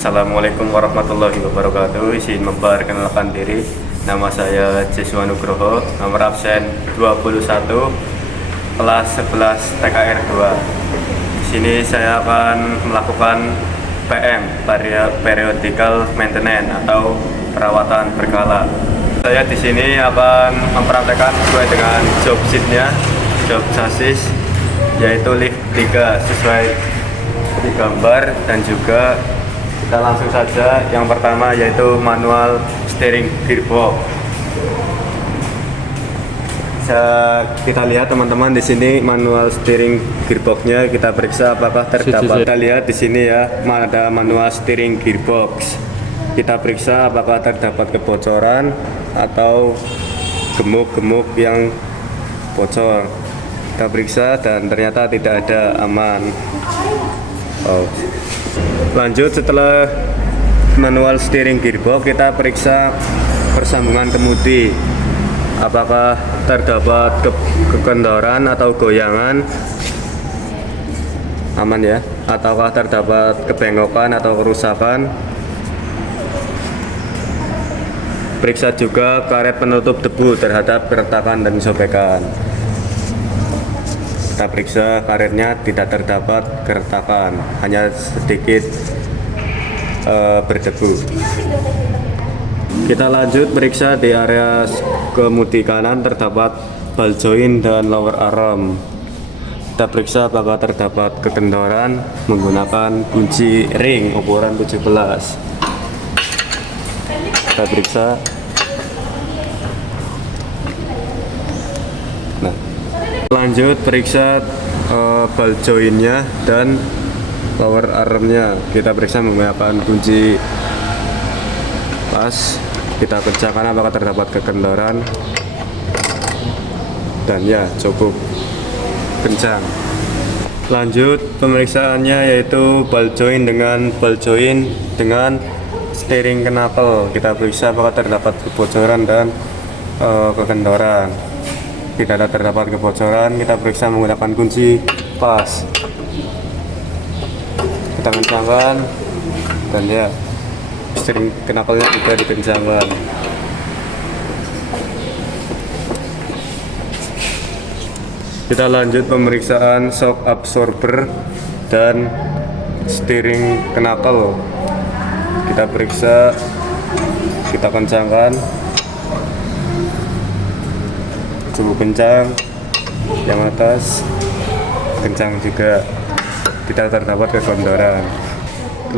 Assalamualaikum warahmatullahi wabarakatuh. Izin memperkenalkan diri. Nama saya Jeswa Nugroho, nomor absen 21, kelas 11 TKR 2. Di sini saya akan melakukan PM, periodical maintenance atau perawatan berkala. Saya di sini akan mempraktekkan sesuai dengan job sheet-nya, job chassis, yaitu lift 3 sesuai di gambar, dan juga kita langsung saja. Yang pertama yaitu manual steering gearbox. Bisa kita lihat teman-teman, di sini manual steering gearboxnya. Kita periksa apakah terdapat. Kita lihat di sini ya, ada manual steering gearbox. Kita periksa apakah terdapat kebocoran atau gemuk-gemuk yang bocor. Kita periksa dan ternyata tidak ada, aman. Lanjut, setelah manual steering gearbox, kita periksa persambungan kemudi. Apakah terdapat kekendoran atau goyangan, aman ya, ataukah terdapat kebengokan atau kerusakan. Periksa juga karet penutup debu terhadap keretakan dan sobekan. Kita periksa karetnya tidak terdapat keretakan, hanya sedikit berdebu. Kita lanjut periksa di area kemudi kanan, terdapat ball joint dan lower arm. Kita periksa apakah terdapat kekendoran menggunakan kunci ring ukuran 17. Kita periksa. Lanjut periksa ball jointnya dan lower armnya. Kita periksa menggunakan kunci pas. Kita kencangkan apakah terdapat kekendoran, dan ya cukup kencang. Lanjut pemeriksaannya yaitu ball joint dengan steering knuckle. Kita periksa apakah terdapat kebocoran dan kekendoran. Tidak ada terdapat kebocoran. Kita periksa menggunakan kunci pas. Kita kencangkan, dan ya steering knuckle-nya juga dikencangkan. Kita lanjut pemeriksaan shock absorber dan steering knuckle. Kita periksa, kita kencangkan, cukup kencang. Yang atas kencang juga, tidak terdapat kekendoran.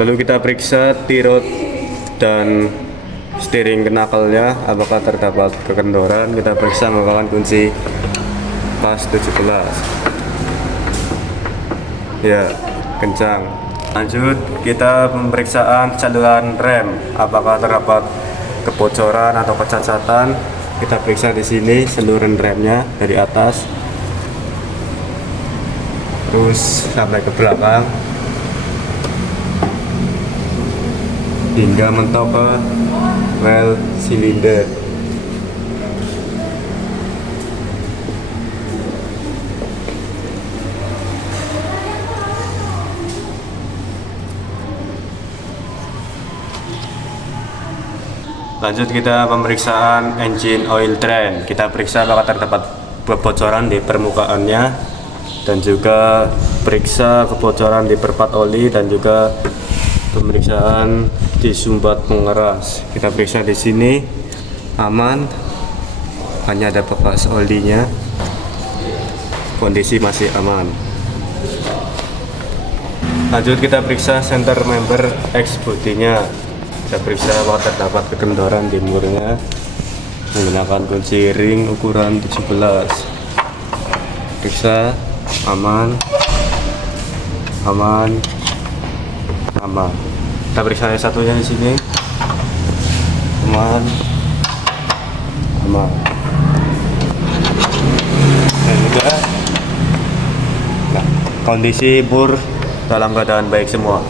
Lalu kita periksa T-rod dan steering knuckle-nya apakah terdapat kekendoran. Kita periksa menggunakan kunci pas 17. Ya, kencang. Lanjut kita pemeriksaan saluran rem, apakah terdapat kebocoran atau kecacatan. Kita periksa di sini saluran remnya dari atas terus sampai ke belakang hingga mentok ke well silinder. Lanjut kita pemeriksaan engine oil drain. Kita periksa apakah terdapat kebocoran di permukaannya, dan juga periksa kebocoran di perpat oli, dan juga pemeriksaan di sumbat pengeras. Kita periksa di sini aman, hanya ada bekas olinya, kondisi masih aman. Lanjut kita periksa center member X bodinya. Kita periksa apakah terdapat kekendoran di murnya menggunakan kunci ring ukuran 17. Periksa aman, aman, aman. Kita periksa yang satunya di sini, aman, aman. Dan juga kondisi bur dalam keadaan baik semua.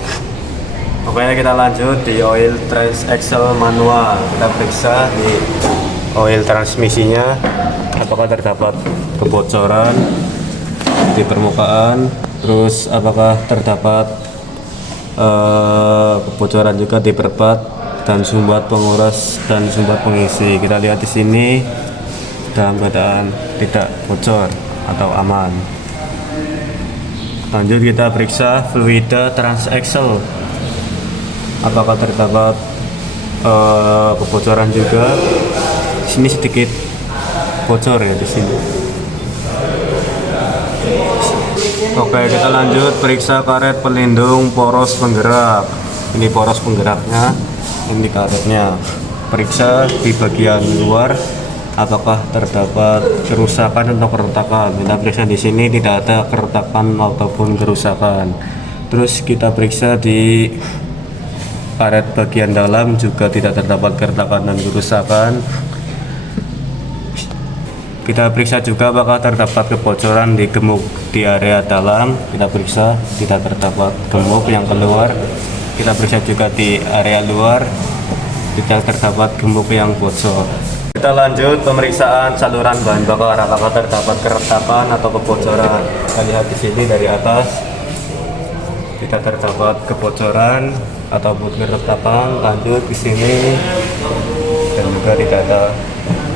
Oke, kita lanjut di oil trace axle manual. Kita periksa di oil transmisinya apakah terdapat kebocoran di permukaan, terus apakah terdapat kebocoran juga di perpat dan sumbat penguras dan sumbat pengisi. Kita lihat di sini dalam keadaan tidak bocor atau aman. Lanjut kita periksa fluida transaxle, apakah terdapat kebocoran juga. Di sini sedikit bocor ya di sini. Oke, kita lanjut periksa karet pelindung poros penggerak. Ini poros penggeraknya, ini karetnya. Periksa di bagian luar apakah terdapat kerusakan atau keretakan. Kita periksa di sini tidak ada keretakan ataupun kerusakan. Terus kita periksa di karet bagian dalam juga tidak terdapat keretakan dan kerusakan. Kita periksa juga apakah terdapat kebocoran di gemuk di area dalam. Kita periksa tidak terdapat gemuk yang keluar. Kita periksa juga di area luar, tidak terdapat gemuk yang bocor. Kita lanjut pemeriksaan saluran bahan bakar, apakah terdapat keretakan atau kebocoran. Kita lihat di sini dari atas tidak terdapat kebocoran ataupun keretakan. Lanjut di sini dan juga tidak ada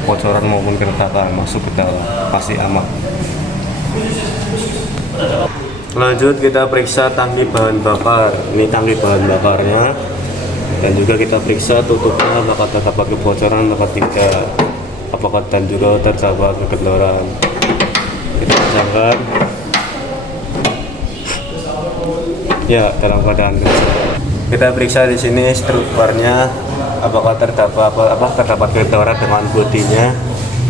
bocoran maupun keretakan masuk ke dalam, pasti aman. Lanjut kita periksa tangki bahan bakar. Ini tangki bahan bakarnya, dan juga kita periksa tutupnya apakah terdapat kebocoran atau tidak, apakah dan juga terdapat kegendoran. Kita pasangkan ya dalam keadaan kecil. Kita periksa di sini strukturnya, apakah terdapat kegendoran dengan bodinya.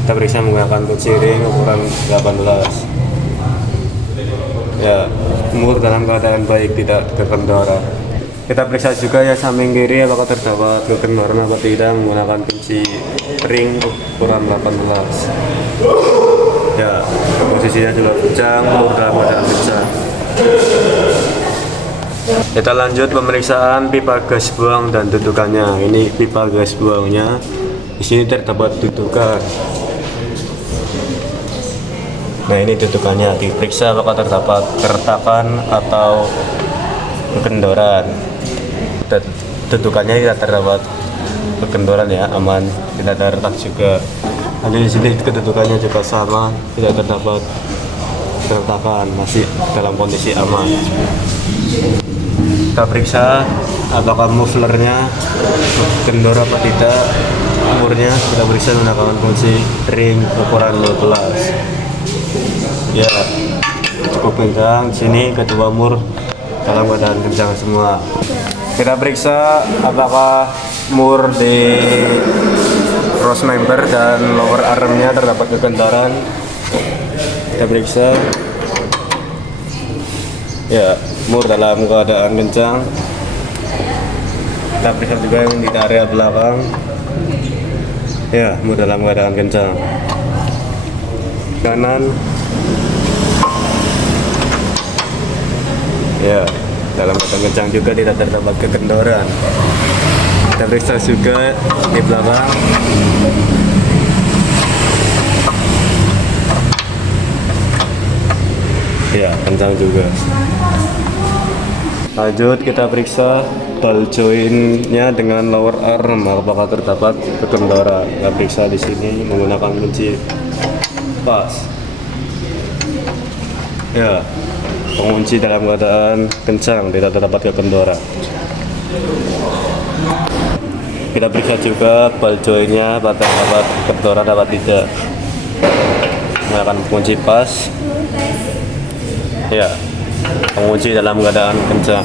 Kita periksa menggunakan kunci ring ukuran 18. Ya, mur dalam keadaan baik, tidak kegendoran. Kita periksa juga ya samping kiri apakah terdapat kegendoran atau tidak menggunakan kunci ring ukuran 18. Ya, posisinya juga kencang, mur dalam keadaan kencang. Kita lanjut pemeriksaan pipa gas buang dan dudukannya. Ini pipa gas buangnya. Di sini terdapat dudukan. Nah, ini dudukannya. Diperiksa apakah terdapat keretakan atau kegendoran. Dan dudukannya tidak terdapat kegendoran ya, aman. Tidak ada retak juga. Lanjut di sini kedudukannya juga sama, tidak terdapat keretakan, masih dalam kondisi aman. Kita periksa apakah mufflernya kendor apa tidak, umurnya kita periksa menggunakan kunci ring ukuran 12. Ya, cukup kencang. Sini kedua mur dalam keadaan kencang semua. Kita periksa apakah mur di cross member dan lower armnya terdapat kegendoran. Kita periksa ya, mur dalam keadaan kencang. Kita periksa juga yang di area belakang. Ya, mur dalam keadaan kencang. Kanan. Ya, dalam keadaan kencang juga, tidak terdapat kegendoran. Kita periksa juga di belakang. Ya, kencang juga. Lanjut kita periksa ball jointnya dengan lower arm, apakah terdapat kegendoran. Kita periksa di sini menggunakan kunci pas. Ya, pengunci dalam keadaan kencang, tidak terdapat kegendoran. Kita periksa juga ball jointnya apakah terdapat kegendoran atau tidak. Menggunakan kunci pas. Ya, pengunci dalam keadaan kencang.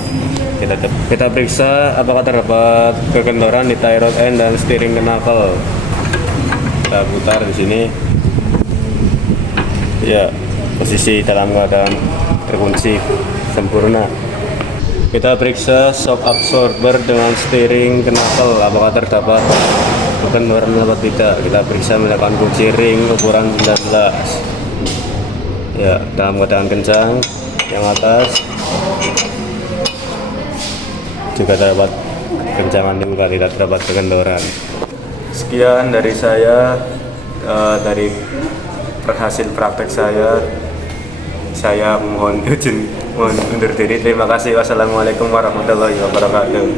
Kita periksa apakah terdapat kegendoran di tie rod end dan steering knuckle. Kita putar di sini. Ya, posisi dalam keadaan terkunci sempurna. Kita periksa shock absorber dengan steering knuckle, apakah terdapat kegendoran atau tidak. Kita periksa menggunakan kunci ring ukuran 19. Ya, dalam keadaan kencang. Yang atas juga terdapat kencangan juga, tidak terdapat kegendoran. Sekian dari saya, dari hasil praktek saya mohon izin Mohon undur diri. Terima kasih. Wassalamualaikum warahmatullahi wabarakatuh.